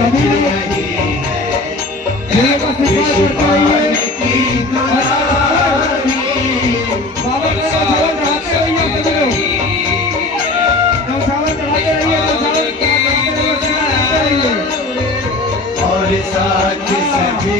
सभी लोग का स्वीकार करते रहिए। बाबा का नौछावर चढ़ाते रहिए सभी लोग, नौछावर चढ़ाते रहिए, नौछावर चढ़ाते रहिए। और साथ सभी